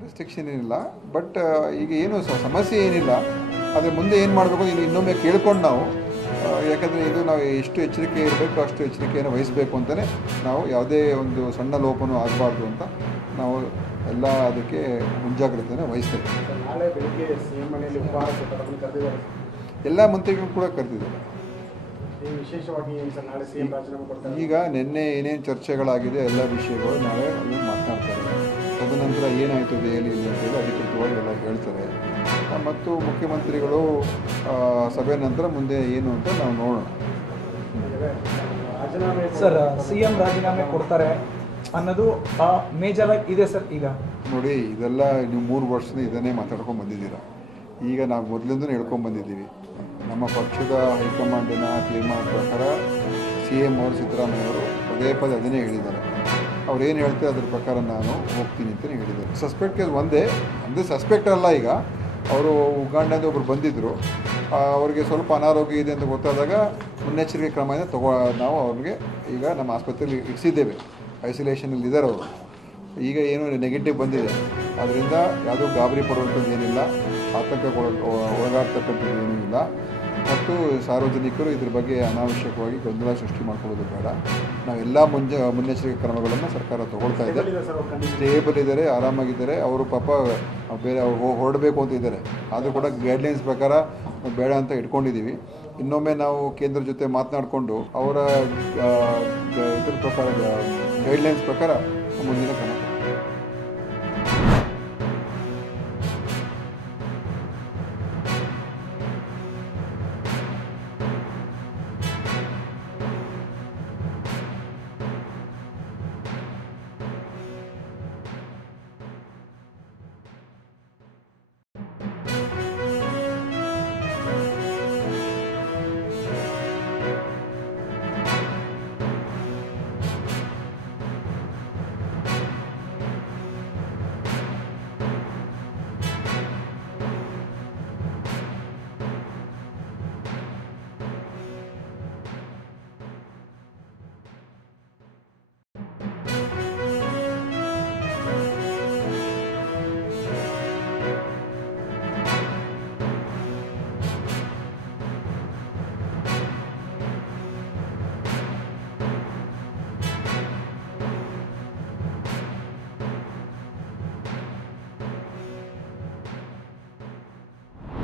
Restriction ಏನಿಲ್ಲ, but ಈಗ ಏನು ಸಮಸ್ಯೆ ಏನಿಲ್ಲ. ಆದರೆ ಮುಂದೆ ಏನು ಮಾಡಬೇಕು ಇನ್ನೊಮ್ಮೆ ಕೇಳ್ಕೊಂಡು ನಾವು, ಯಾಕಂದರೆ ಇದು ನಾವು ಎಷ್ಟು ಎಚ್ಚರಿಕೆ ಇರಬೇಕು ಅಷ್ಟು ಎಚ್ಚರಿಕೆಯನ್ನು ವಹಿಸಬೇಕು ಅಂತಲೇ ನಾವು ಯಾವುದೇ ಒಂದು ಸಣ್ಣ ಲೋಪನೂ ಆಗಬಾರ್ದು ಅಂತ ನಾವು ಎಲ್ಲ ಅದಕ್ಕೆ ಮುಂಜಾಗ್ರತೆಯನ್ನು ವಹಿಸ್ತೇವೆ. ನಾಳೆ ಬೆಳಿಗ್ಗೆ ಸಿಎಂ ಮನೆಯಲ್ಲಿ ಉಪಹಾರ ಕರೆದಿದ್ದಾರೆ. ಎಲ್ಲ ಮಂತ್ರಿಗಳು ಕೂಡ ಕರೆದಿದ್ದಾರೆ. ವಿಶೇಷವಾಗಿ ಸರ್ ನಾಳೆ ಸಿಎಂ ರಾಜೀನಾಮೆ ಕೊಡ್ತಾರೆ. ಈಗ ನಿನ್ನೆ ಏನೇನು ಚರ್ಚೆಗಳಾಗಿದೆ ಎಲ್ಲ ವಿಷಯಗಳು ನಾಳೆ ಅಲ್ಲಿ ಮಾತನಾಡ್ತಾರೆ. ತದನಂತರ ಏನಾಯಿತು ದೆಹಲಿಯಲ್ಲಿ ಅಂತೇಳಿ ಅಧಿಕೃತವಾಗಿ ಎಲ್ಲ ಹೇಳ್ತಾರೆ. ಮತ್ತು ಮುಖ್ಯಮಂತ್ರಿಗಳು ಸಭೆ ನಂತರ ಮುಂದೆ ಏನು ಅಂತ ನಾವು ನೋಡೋಣ. ಸರ್ ಸಿಎಂ ರಾಜೀನಾಮೆ ಕೊಡ್ತಾರೆ ಅನ್ನೋದು ಮೇಜರ್ ಆಗಿ ಇದೆ ಸರ್. ಈಗ ನೋಡಿ, ಇದೆಲ್ಲ ನೀವು 3 ವರ್ಷದಿಂದ ಇದನ್ನೇ ಮಾತಾಡ್ಕೊಂಡು ಬಂದಿದ್ದೀರಾ. ಈಗ ನಾವು ಮೊದಲಿಂದಲೂ ಹೇಳ್ಕೊಂಡು ಬಂದಿದ್ದೀವಿ, ನಮ್ಮ ಪಕ್ಷದ ಹೈಕಮಾಂಡಿನ ತೀರ್ಮಾನದ ಪ್ರಕಾರ CM ಅವರು ಸಿದ್ದರಾಮಯ್ಯ ಅವರು ಪದೇ ಪದೇ ಅದನ್ನೇ ಹೇಳಿದ್ದಾರೆ. ಅವ್ರು ಏನು ಹೇಳ್ತಾರೆ ಅದ್ರ ಪ್ರಕಾರ ನಾನು ಹೋಗ್ತೀನಿ ಅಂತಲೇ ಹೇಳಿದ್ದಾರೆ. ಸಸ್ಪೆಕ್ಟ್ ಕೇಸ್ ಒಂದೇ, ಅಂದರೆ ಸಸ್ಪೆಕ್ಟ್ ಅಲ್ಲ. ಈಗ ಅವರು ಉಗಾಂಡದಿಂದ ಒಬ್ಬರು ಬಂದಿದ್ದರು, ಅವರಿಗೆ ಸ್ವಲ್ಪ ಅನಾರೋಗ್ಯ ಇದೆ ಅಂತ ಗೊತ್ತಾದಾಗ ಮುನ್ನೆಚ್ಚರಿಕೆ ಕ್ರಮದಿಂದ ನಾವು ಅವ್ರಿಗೆ ಈಗ ನಮ್ಮ ಆಸ್ಪತ್ರೆಯಲ್ಲಿ ಇರಿಸಿದ್ದೇವೆ. ಐಸೋಲೇಷನಲ್ಲಿ ಇದ್ದಾರೆ ಅವರು. ಈಗ ಏನು ನೆಗೆಟಿವ್ ಬಂದಿದೆ, ಅದರಿಂದ ಯಾವುದೂ ಗಾಬರಿ ಪಡುವಂಥದ್ದು ಏನಿಲ್ಲ, ಆತಂಕ ಒಳಗಾಡ್ತಕ್ಕಂಥದ್ದು ಏನೂ ಇಲ್ಲ. ಮತ್ತು ಸಾರ್ವಜನಿಕರು ಇದ್ರ ಬಗ್ಗೆ ಅನಾವಶ್ಯಕವಾಗಿ ಗೊಂದಲ ಸೃಷ್ಟಿ ಮಾಡ್ಕೊಳ್ಳೋದು ಬೇಡ. ನಾವೆಲ್ಲ ಮುನ್ನೆಚ್ಚರಿಕೆ ಕ್ರಮಗಳನ್ನು ಸರ್ಕಾರ ತಗೊಳ್ತಾ ಇದೆ. ಸ್ಟೇಬಲ್ ಇದ್ದಾರೆ, ಆರಾಮಾಗಿದ್ದಾರೆ. ಅವರು ಪಾಪ ಬೇರೆ ಹೊರಡಬೇಕು ಅಂತ ಇದ್ದಾರೆ, ಆದರೂ ಕೂಡ ಗೈಡ್ಲೈನ್ಸ್ ಪ್ರಕಾರ ಬೇಡ ಅಂತ ಇಟ್ಕೊಂಡಿದ್ದೀವಿ. ಇನ್ನೊಮ್ಮೆ ನಾವು ಕೇಂದ್ರ ಜೊತೆ ಮಾತನಾಡಿಕೊಂಡು ಅವರ ಇದ್ರ ಪ್ರಕಾರ ಗೈಡ್ಲೈನ್ಸ್ ಪ್ರಕಾರ ಮುಂದಿನ ಕ್ರಮ